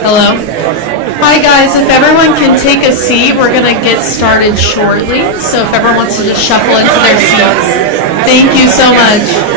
Hello? Hi guys, if everyone can take a seat, we're going to get started shortly. So if everyone wants to just shuffle into their seats. Thank you so much.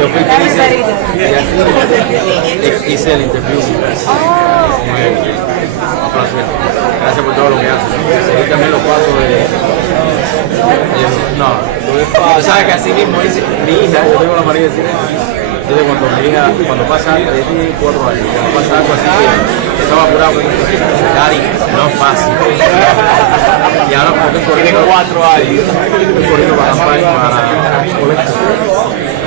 Yo fui que hice el interview. Gracias por todo lo que haces. Seguí también los pasos de... No, tú sabes que así mismo dice mi hija, yo tengo la manía de decir eso. Entonces cuando pasa algo, yo tengo 4 años, cuando pasa algo así que estaba apurado, Dari, no es fácil. Y ahora como estoy corriendo 4 años, estoy corriendo para la colecta.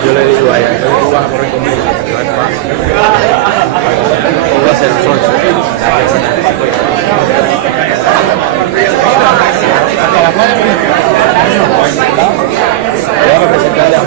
Yo le digo a ella, entonces tú vas a correr conmigo, no es fácil. Voy a hacer el sol. Voy a presentarle a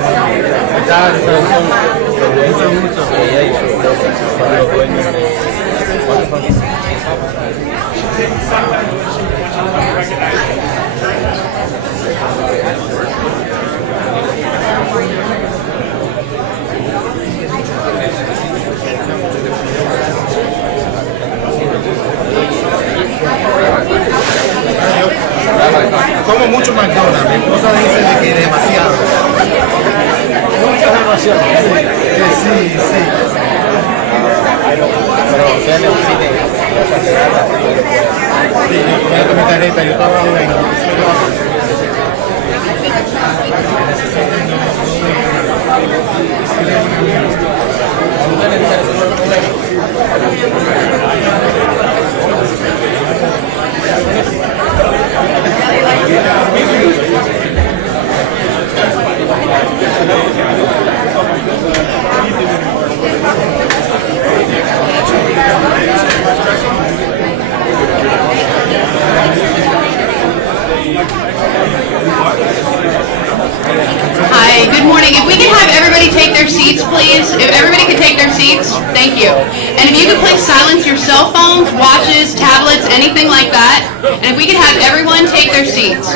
Como mucho McDonald's, mi esposa dice de que demasiado. demasiado. Sí, sí. Pero ustedes necesiten. Sí, yo con mi tarjeta, yo trabajo en... Hi, good morning. If we could have everybody take their seats, please. If everybody could take their seats, thank you. And if you could please silence your cell phones, watches, tablets, anything like that. And if we could have everyone take their seats.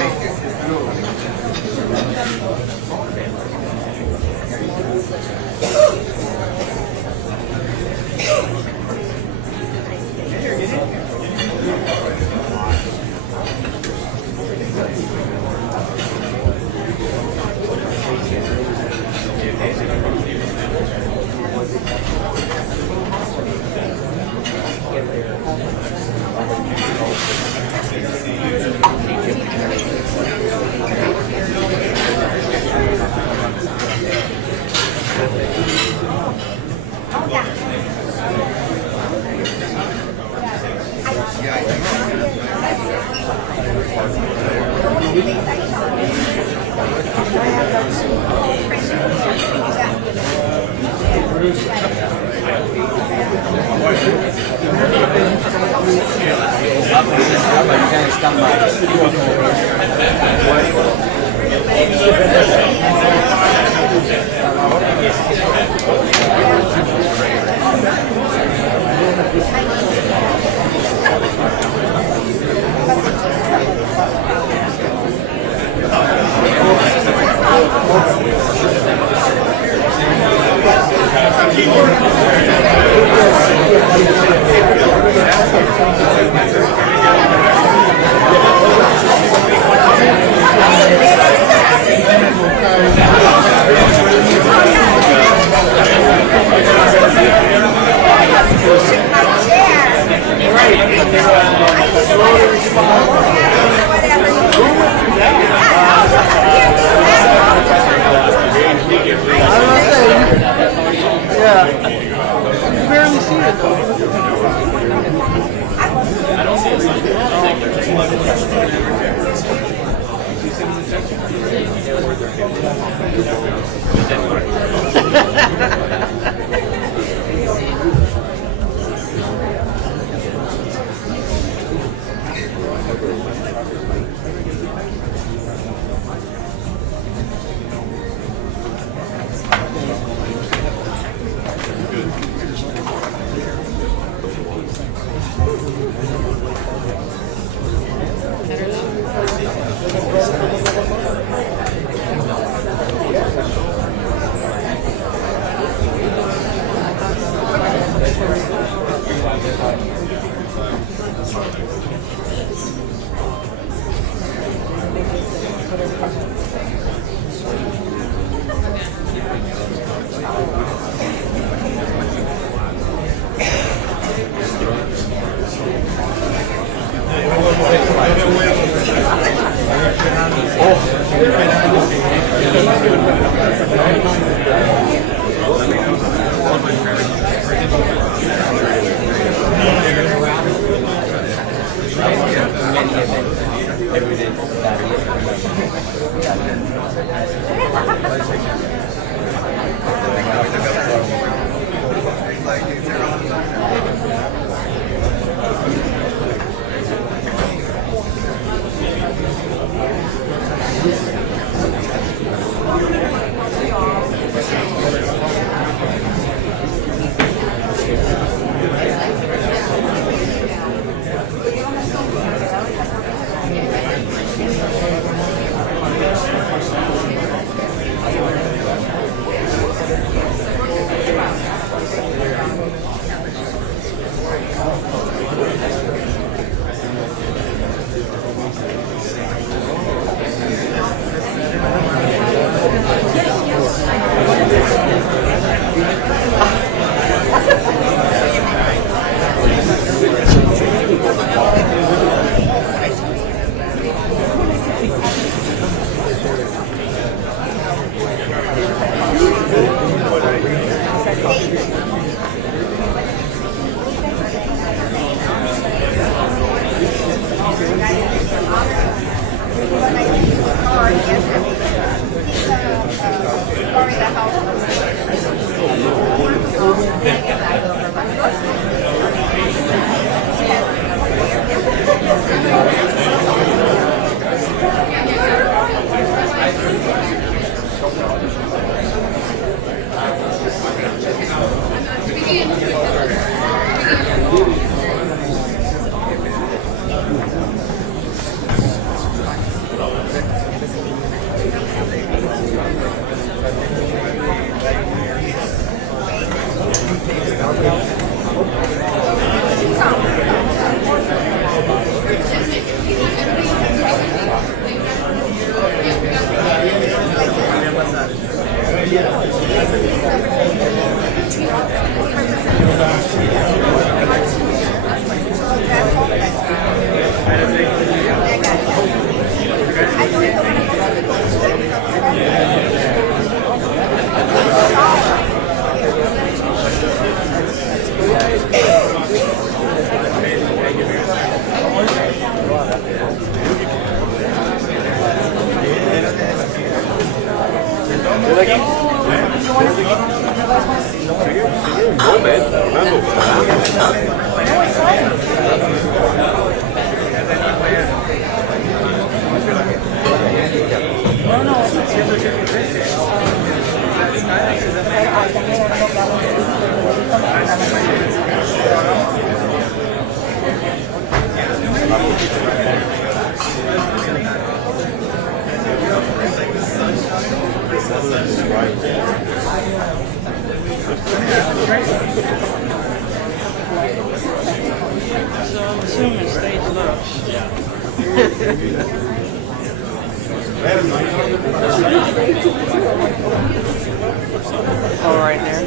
Oh, right there.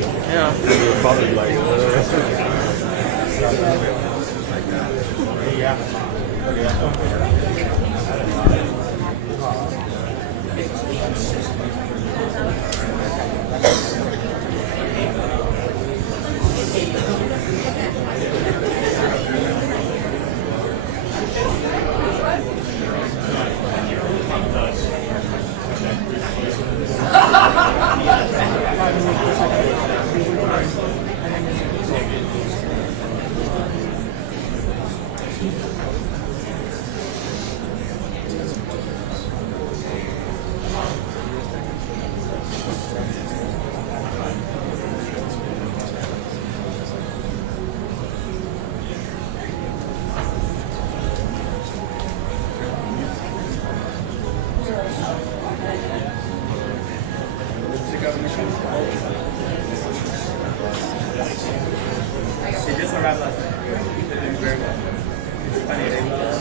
She just arrived last night. They're doing very well. It's funny, they love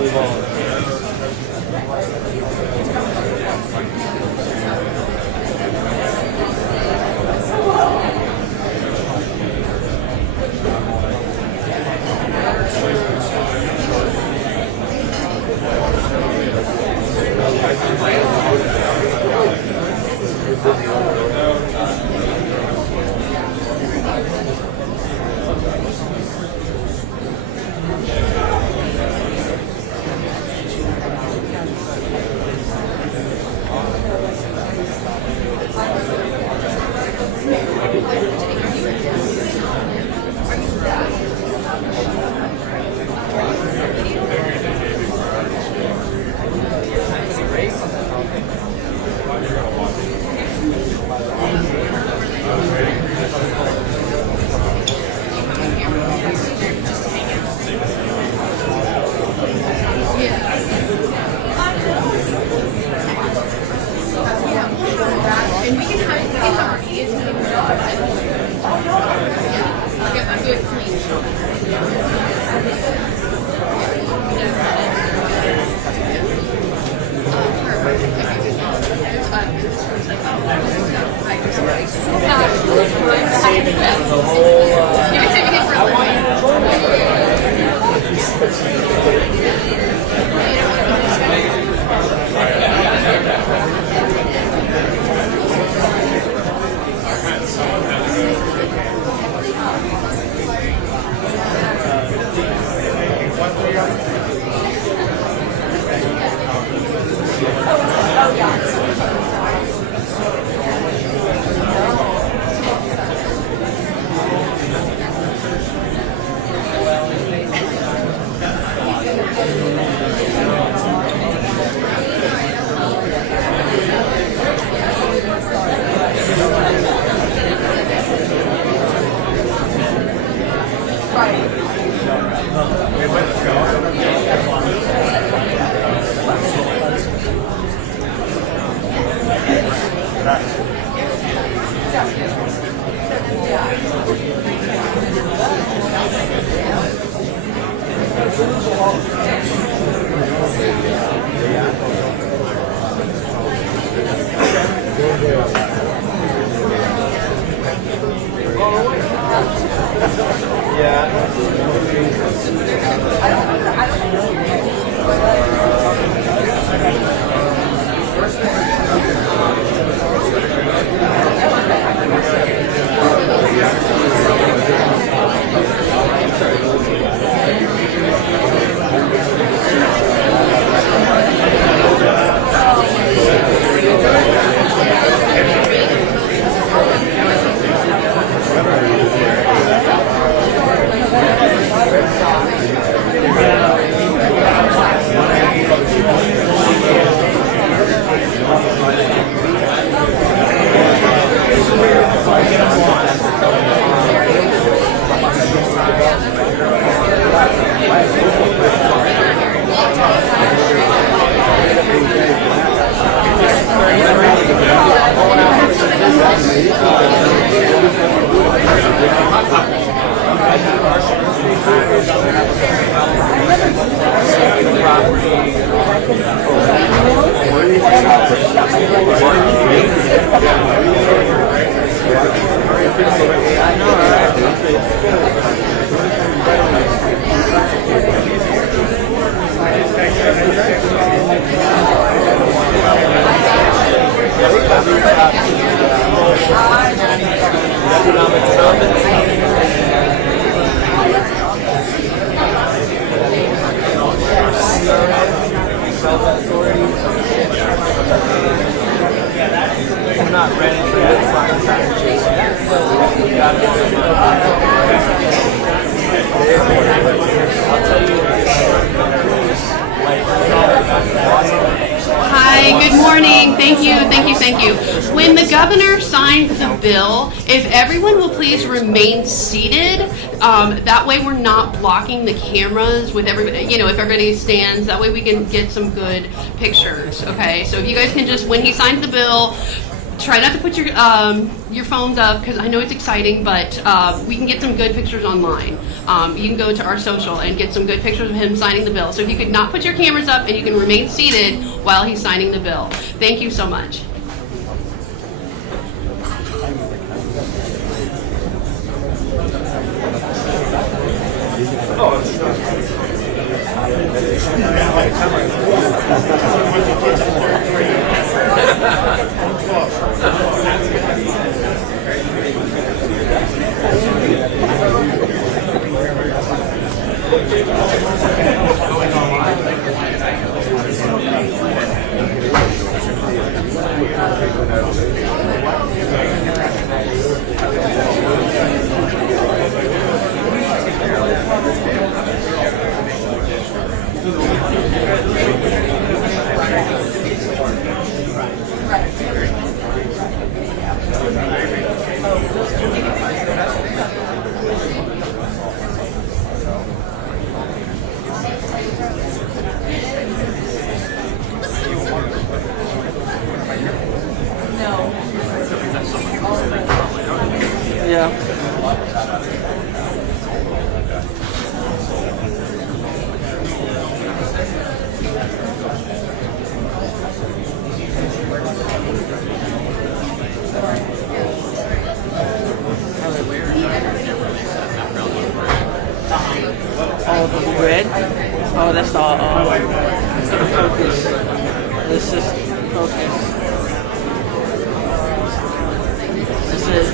move on. I'm not ready for that prime time chase yet, so we got it on the mind. I'll tell you, Hi, good morning. Thank you, thank you, thank you. When the governor signed the bill, if everyone will please remain seated, that way we're not blocking the cameras with everybody, you know, if everybody stands, that way we can get some good pictures, okay? So if you guys can just, when he signed the bill, try not to put your phones up because I know it's exciting, but we can get some good pictures online. You can go to our social and get some good pictures of him signing the bill. So if you could not put your cameras up and you can remain seated while he's signing the bill. Thank you so much. Yeah. Oh, the red? Oh, that's the focus. This is focus. This is.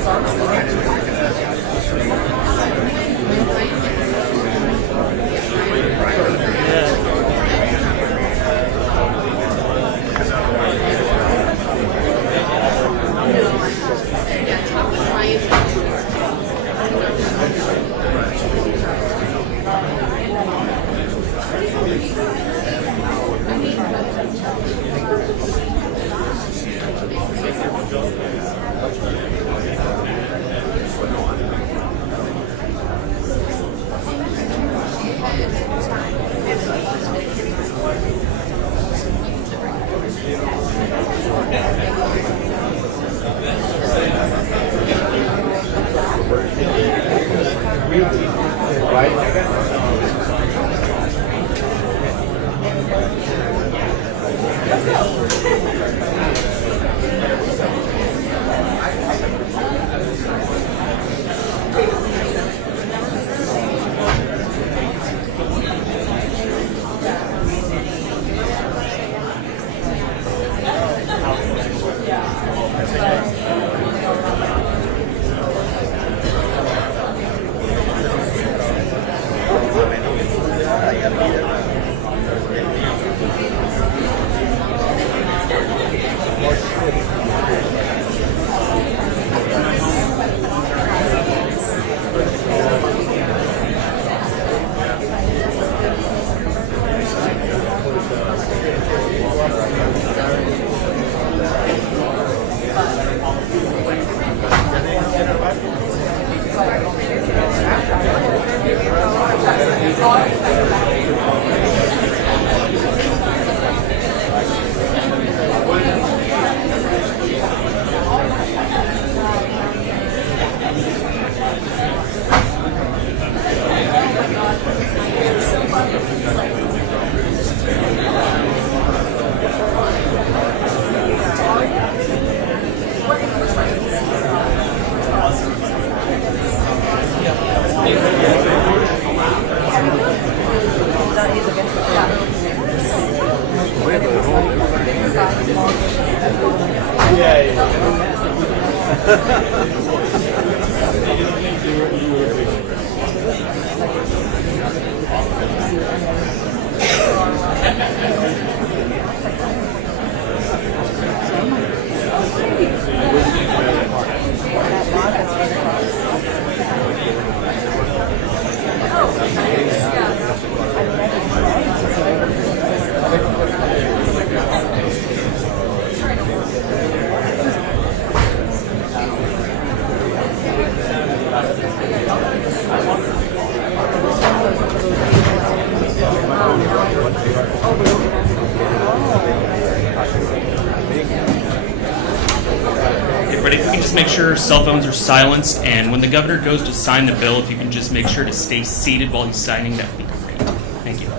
if we can just make sure cell phones are silenced, and when the governor goes to sign the bill, if you can just make sure to stay seated while he's signing, that would be great. Thank you.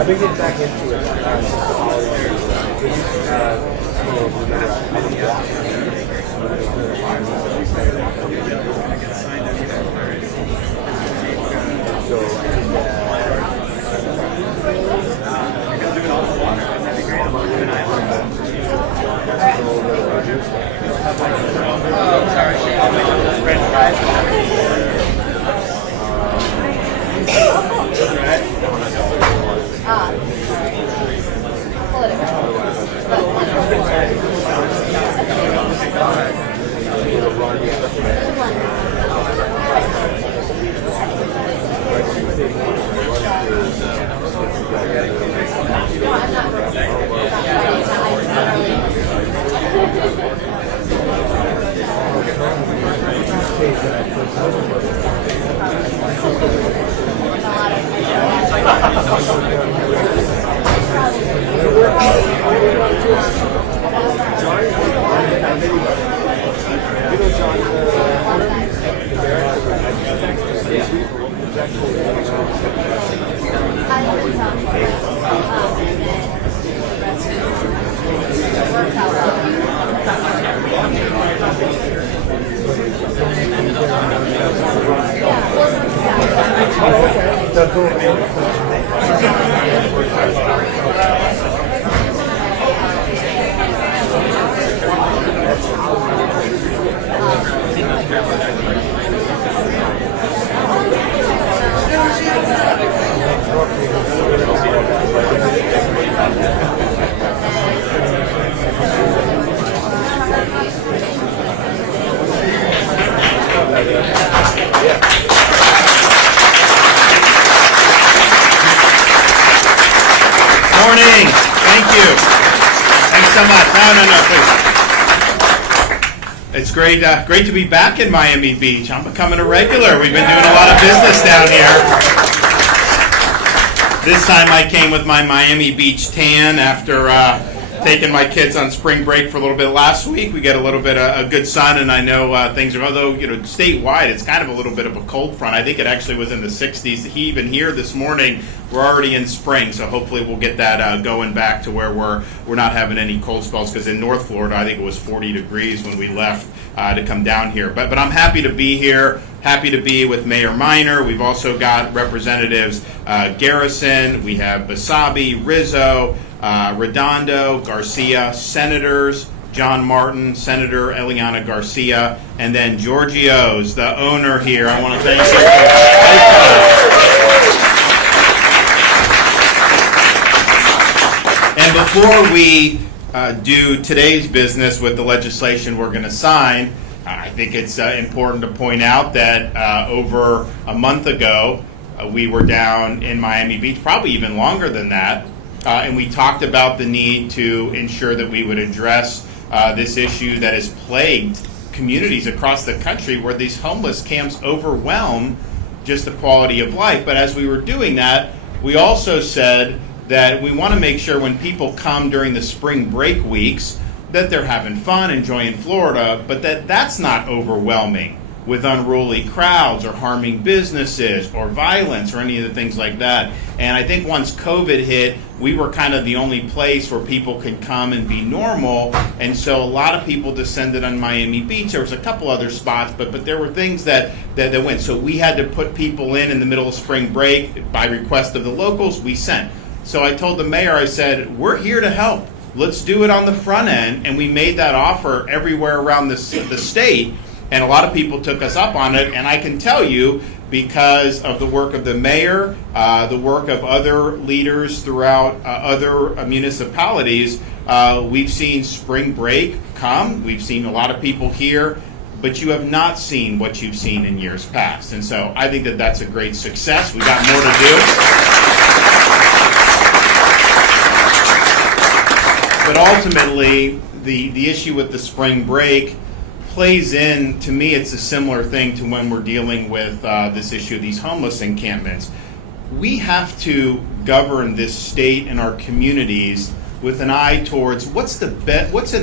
I've been getting back into it. Morning. Thank you. Thanks so much. No, please. It's great to be back in Miami Beach. I'm becoming a regular. We've been doing a lot of business down here. This time I came with my Miami Beach tan after taking my kids on spring break for a little bit last week. We get a little bit of good sun, and I know things are, although, statewide, it's kind of a little bit of a cold front. I think it actually was in the 60s. Even here this morning, we're already in spring, so hopefully we'll get that going back to where we're not having any cold spells, because in North Florida, I think it was 40 degrees when we left to come down here. But I'm happy to be here. Happy to be with Mayor Minor. We've also got Representatives Garrison, we have Basabi, Rizzo, Redondo, Garcia, Senators, John Martin, Senator Eliana Garcia, and then Giorgio's, the owner here. I want to thank you. And before we do today's business with the legislation we're going to sign, I think it's important to point out that over a month ago, we were down in Miami Beach, probably even longer than that, and we talked about the need to ensure that we would address this issue that has plagued communities across the country, where these homeless camps overwhelm just the quality of life. But as we were doing that, we also said that we want to make sure when people come during the spring break weeks that they're having fun, enjoying Florida, but that's not overwhelming with unruly crowds or harming businesses or violence or any of the things like that. And I think once COVID hit, we were kind of the only place where people could come and be normal. And so a lot of people descended on Miami Beach. There was a couple other spots, but there were things that went. So we had to put people in the middle of spring break by request of the locals. We sent. So I told the mayor, I said, we're here to help. Let's do it on the front end. And we made that offer everywhere around the state. And a lot of people took us up on it. And I can tell you, because of the work of the mayor, the work of other leaders throughout other municipalities, we've seen spring break come. We've seen a lot of people here, but you have not seen what you've seen in years past. And so I think that that's a great success. We've got more to do. But ultimately, the issue with the spring break plays in, to me, it's a similar thing to when we're dealing with this issue of these homeless encampments. We have to govern this state and our communities with an eye towards what's in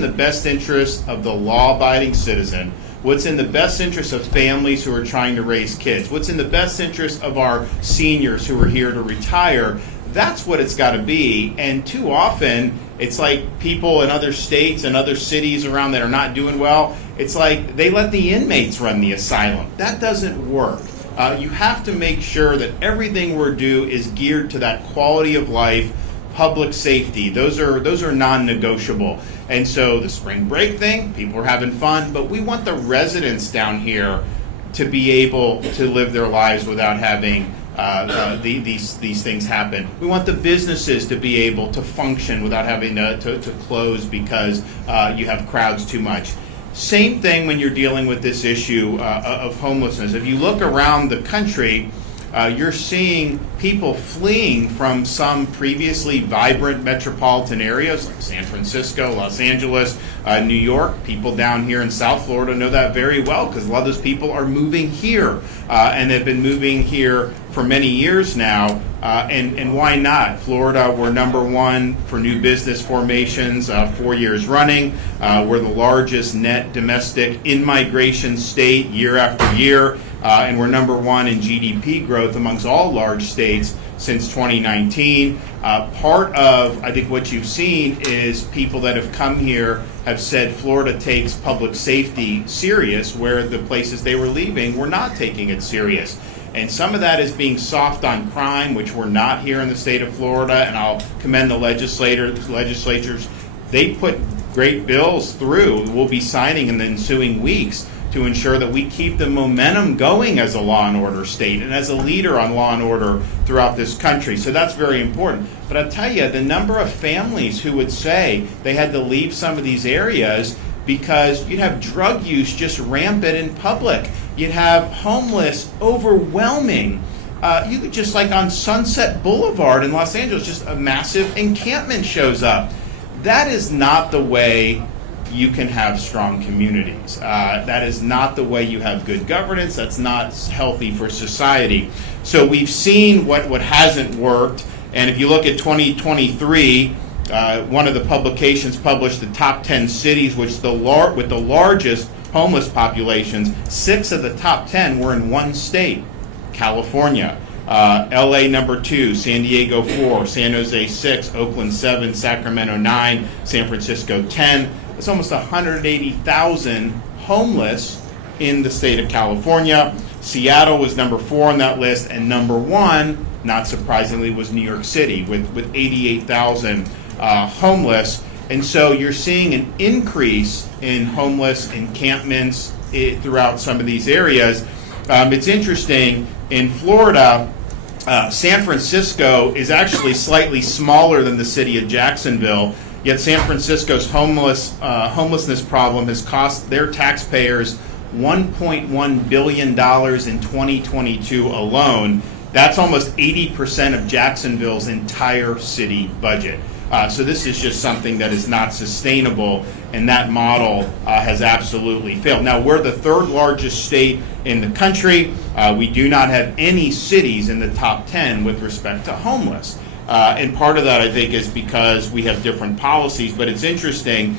the best interest of the law-abiding citizen, what's in the best interest of families who are trying to raise kids, what's in the best interest of our seniors who are here to retire. That's what it's got to be. And too often, it's like people in other states and other cities around that are not doing well, it's like they let the inmates run the asylum. That doesn't work. You have to make sure that everything we're doing is geared to that quality of life, public safety. Those are non-negotiable. And so the spring break thing, people are having fun, but we want the residents down here to be able to live their lives without having these things happen. We want the businesses to be able to function without having to close because you have crowds too much. Same thing when you're dealing with this issue of homelessness. If you look around the country, you're seeing people fleeing from some previously vibrant metropolitan areas like San Francisco, Los Angeles, New York. People down here in South Florida know that very well because a lot of those people are moving here and they've been moving here for many years now. And why not? Florida, we're number one for new business formations 4 years running. We're the largest net domestic in-migration state year after year. And we're number one in GDP growth amongst all large states since 2019. Part of, I think, what you've seen is people that have come here have said Florida takes public safety serious, where the places they were leaving were not taking it serious. And some of that is being soft on crime, which we're not here in the state of Florida, and I'll commend the legislatures. They put great bills through, we'll be signing in the ensuing weeks, to ensure that we keep the momentum going as a law and order state and as a leader on law and order throughout this country. So that's very important. But I'll tell you, the number of families who would say they had to leave some of these areas because you'd have drug use just rampant in public. You'd have homeless overwhelming. You could just like on Sunset Boulevard in Los Angeles, just a massive encampment shows up. That is not the way you can have strong communities. That is not the way you have good governance. That's not healthy for society. So we've seen what hasn't worked. And if you look at 2023, one of the publications published the top 10 cities with the largest homeless populations. 6 of the top 10 were in one state, California. LA number 2, San Diego 4, San Jose 6, Oakland 7, Sacramento 9, San Francisco 10. It's almost 180,000 homeless in the state of California. Seattle was number 4 on that list, and number 1, not surprisingly, was New York City with 88,000 homeless. And so you're seeing an increase in homeless encampments throughout some of these areas. It's interesting, in Florida, San Francisco is actually slightly smaller than the city of Jacksonville, yet San Francisco's homelessness problem has cost their taxpayers $1.1 billion in 2022 alone. That's almost 80% of Jacksonville's entire city budget. So this is just something that is not sustainable, and that model has absolutely failed. Now, we're the 3rd largest state in the country. We do not have any cities in the top 10 with respect to homeless. And part of that, I think, is because we have different policies. But it's interesting,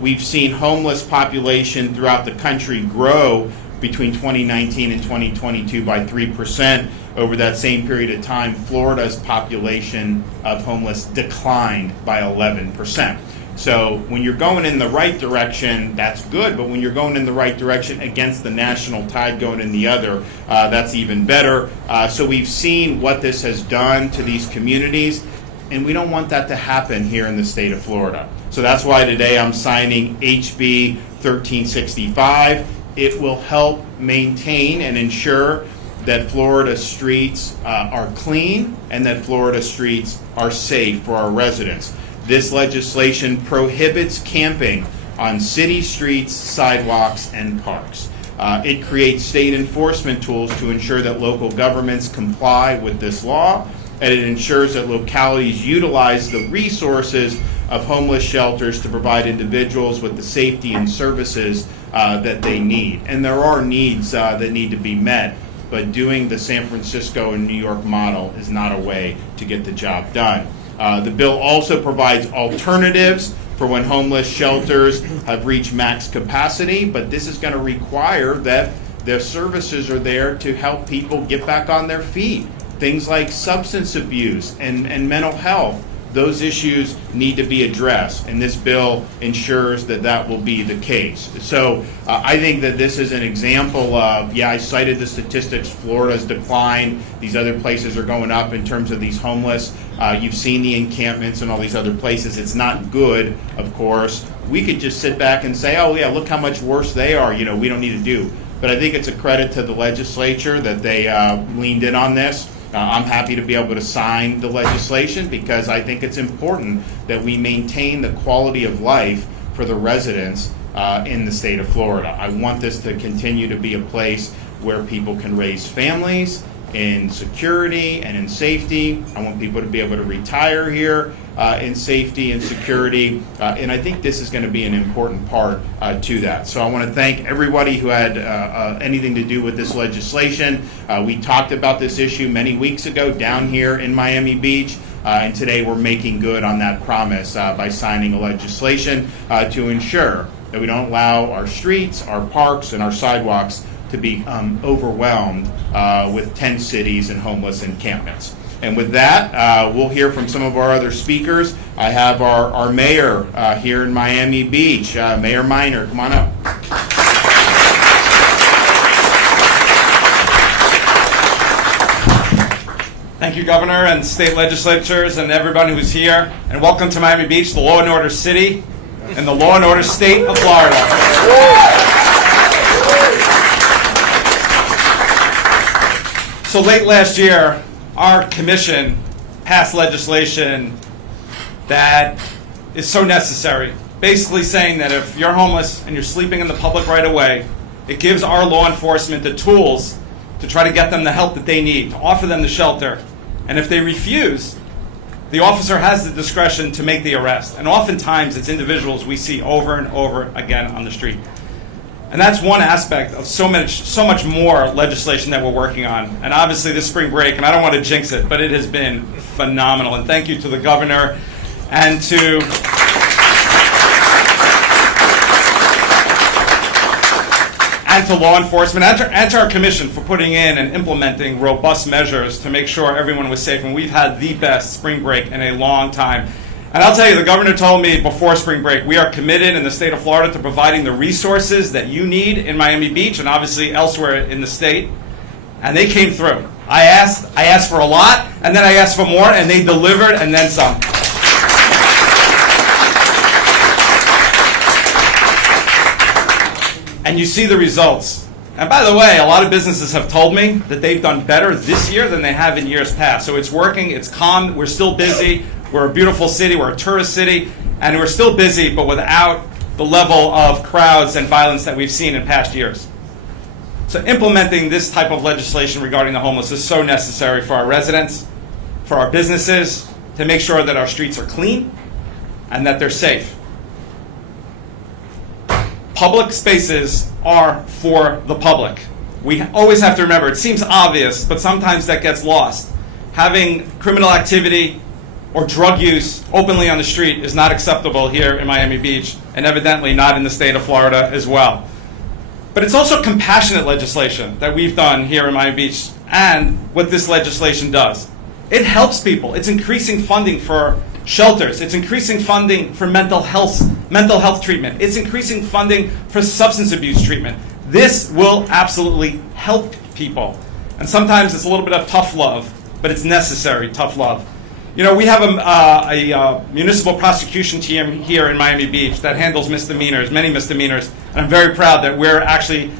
we've seen homeless population throughout the country grow between 2019 and 2022 by 3%. Over that same period of time, Florida's population of homeless declined by 11%. So when you're going in the right direction, that's good, but when you're going in the right direction against the national tide going in the other, that's even better. So we've seen what this has done to these communities, and we don't want that to happen here in the state of Florida. So that's why today I'm signing HB 1365. It will help maintain and ensure that Florida streets are clean and that Florida streets are safe for our residents. This legislation prohibits camping on city streets, sidewalks, and parks. It creates state enforcement tools to ensure that local governments comply with this law, and it ensures that localities utilize the resources of homeless shelters to provide individuals with the safety and services that they need. And there are needs that need to be met, but doing the San Francisco and New York model is not a way to get the job done. The bill also provides alternatives for when homeless shelters have reached max capacity, but this is going to require that their services are there to help people get back on their feet. Things like substance abuse and mental health, those issues need to be addressed, and this bill ensures that that will be the case. So I think that this is an example of, I cited the statistics, Florida's declined, these other places are going up in terms of these homeless. You've seen the encampments and all these other places. It's not good, of course. We could just sit back and say, oh yeah, look how much worse they are, we don't need to do. But I think it's a credit to the legislature that they leaned in on this. I'm happy to be able to sign the legislation because I think it's important that we maintain the quality of life for the residents in the state of Florida. I want this to continue to be a place where people can raise families in security and in safety. I want people to be able to retire here in safety and security, and I think this is going to be an important part to that. So I want to thank everybody who had anything to do with this legislation. We talked about this issue many weeks ago down here in Miami Beach, and today we're making good on that promise by signing a legislation to ensure that we don't allow our streets, our parks, and our sidewalks to be overwhelmed with tent cities and homeless encampments. And with that, we'll hear from some of our other speakers. I have our mayor here in Miami Beach, Mayor Minor. Come on up. Thank you, Governor, and state legislatures, and everyone who's here. And welcome to Miami Beach, the law and order city, and the law and order state of Florida. So late last year, our commission passed legislation that is so necessary, basically saying that if you're homeless and you're sleeping in the public right away, it gives our law enforcement the tools to try to get them the help that they need, to offer them the shelter. And if they refuse, the officer has the discretion to make the arrest. And oftentimes it's individuals we see over and over again on the street. And that's one aspect of so much more legislation that we're working on. And obviously this spring break, and I don't want to jinx it, but it has been phenomenal. And thank you to the governor and to law enforcement and to our commission for putting in and implementing robust measures to make sure everyone was safe. And we've had the best spring break in a long time. And I'll tell you, the governor told me before spring break, we are committed in the state of Florida to providing the resources that you need in Miami Beach and obviously elsewhere in the state. And they came through. I asked for a lot, and then I asked for more, and they delivered, and then some. And you see the results. And by the way, a lot of businesses have told me that they've done better this year than they have in years past. So it's working, it's calm, we're still busy. We're a beautiful city, we're a tourist city, and we're still busy, but without the level of crowds and violence that we've seen in past years. So implementing this type of legislation regarding the homeless is so necessary for our residents, for our businesses, to make sure that our streets are clean and that they're safe. Public spaces are for the public. We always have to remember, it seems obvious, but sometimes that gets lost. Having criminal activity or drug use openly on the street is not acceptable here in Miami Beach, and evidently not in the state of Florida as well. But it's also compassionate legislation that we've done here in Miami Beach, and what this legislation does. It helps people. It's increasing funding for shelters. It's increasing funding for mental health treatment. It's increasing funding for substance abuse treatment. This will absolutely help people. And sometimes it's a little bit of tough love, but it's necessary tough love. You know, we have a municipal prosecution team here in Miami Beach that handles misdemeanors, many misdemeanors, and I'm very proud that we're actually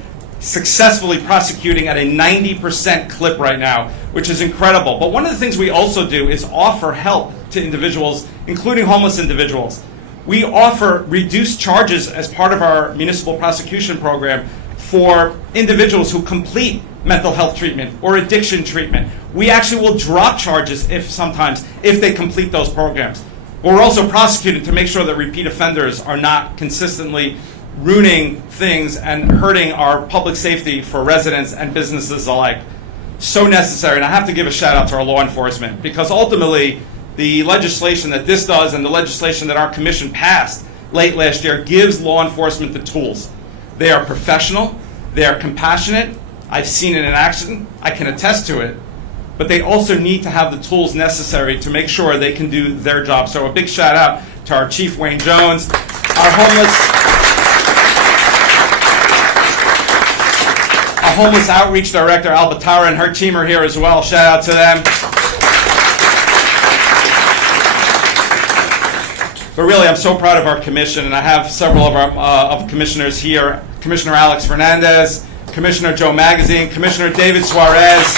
successfully prosecuting at a 90% clip right now, which is incredible. But one of the things we also do is offer help to individuals, including homeless individuals. We offer reduced charges as part of our municipal prosecution program for individuals who complete mental health treatment or addiction treatment. We actually will drop charges sometimes if they complete those programs. But we're also prosecuting to make sure that repeat offenders are not consistently ruining things and hurting our public safety for residents and businesses alike. So necessary, and I have to give a shout out to our law enforcement, because ultimately the legislation that this does and the legislation that our commission passed late last year gives law enforcement the tools. They are professional, they are compassionate, I've seen it in action, I can attest to it, but they also need to have the tools necessary to make sure they can do their job. So a big shout out to our Chief Wayne Jones, our homeless outreach director, Albatara, and her team are here as well. Shout out to them. But really, I'm so proud of our commission, and I have several of our commissioners here. Commissioner Alex Fernandez, Commissioner Joe Magazine, Commissioner David Suarez.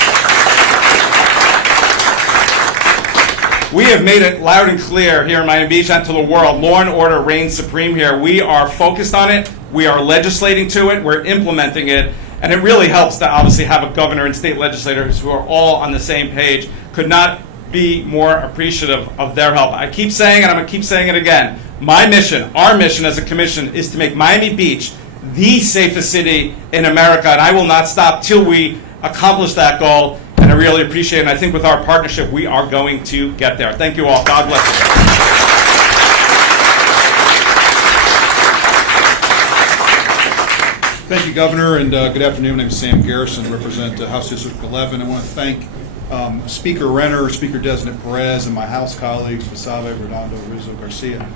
We have made it loud and clear here in Miami Beach and to the world, law and order reigns supreme here. We are focused on it, we are legislating to it, we're implementing it, and it really helps to obviously have a governor and state legislators who are all on the same page. Could not be more appreciative of their help. I keep saying it, I'm going to keep saying it again. My mission, our mission as a commission, is to make Miami Beach the safest city in America, and I will not stop till we accomplish that goal, and I really appreciate it, and I think with our partnership, we are going to get there. Thank you all. God bless you. Thank you, Governor, and good afternoon. My name is Sam Garrison, represent House District 11. I want to thank Speaker Renner, Speaker Designate Perez, and my House colleagues, Basabe, Redondo, Rizzo, Garcia,